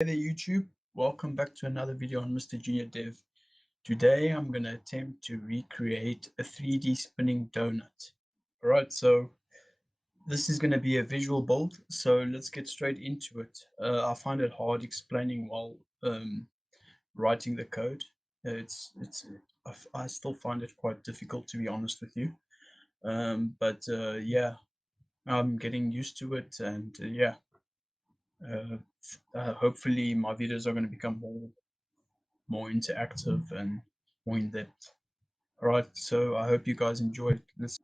Hey there YouTube, welcome back to another video on Mr. Junior Dev. Today I'm going to attempt to recreate a 3D spinning donut. Alright, so this is going to be a visual build, so let's get straight into it. I find it hard explaining while writing the code. I still find it quite difficult, to be honest with you. But yeah, I'm getting used to it, and yeah, uh, hopefully my videos are going to become more interactive and more in depth. All right, so I hope you guys enjoyed. Let's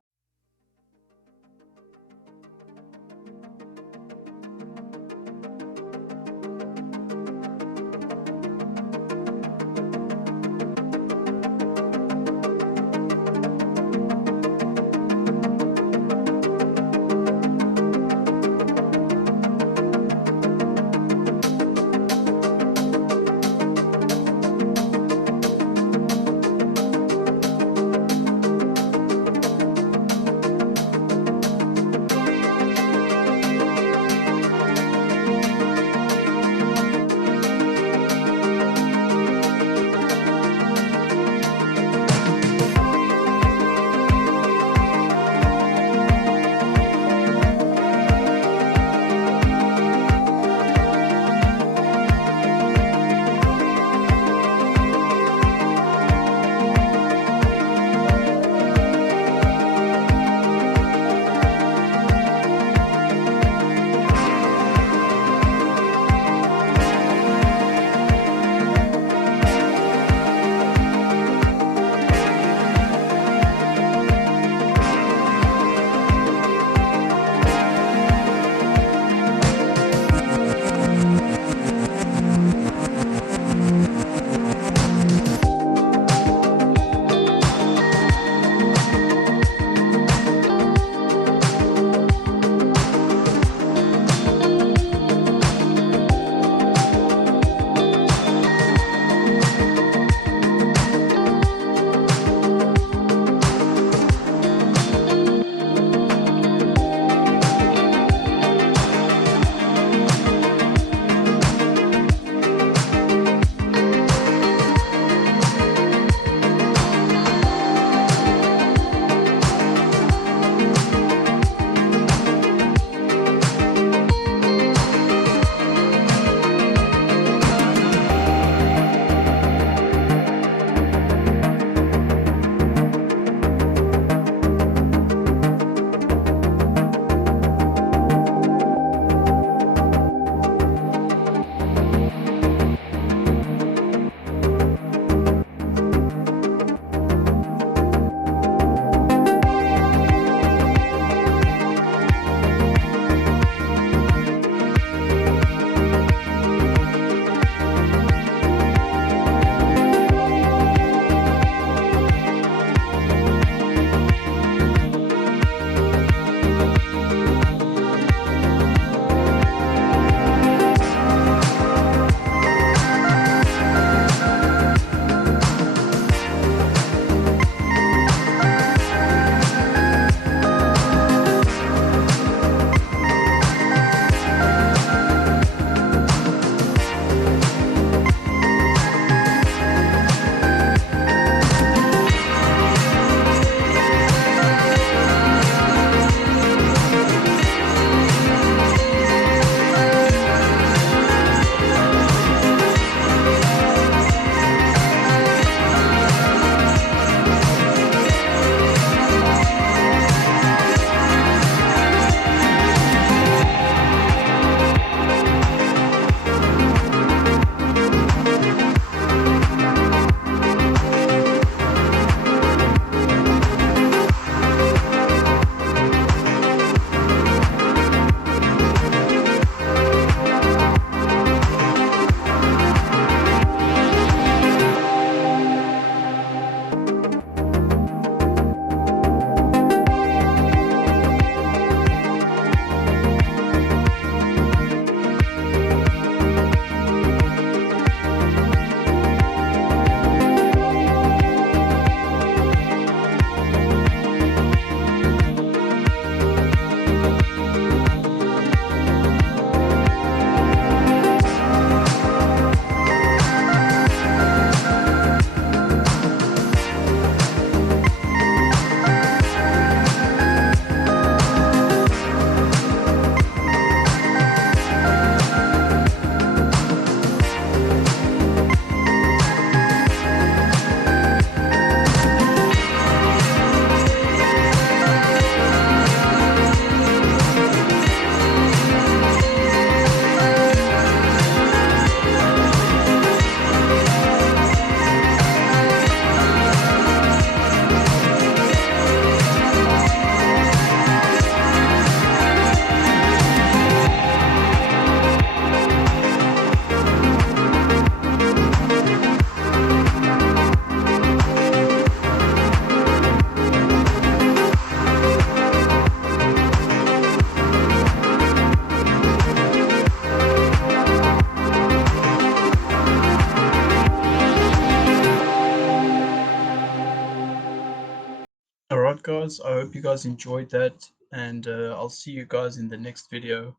guys, I hope you guys enjoyed that, and I'll see you guys in the next video.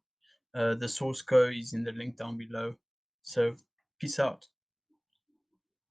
The source code is in the link down below. So, peace out.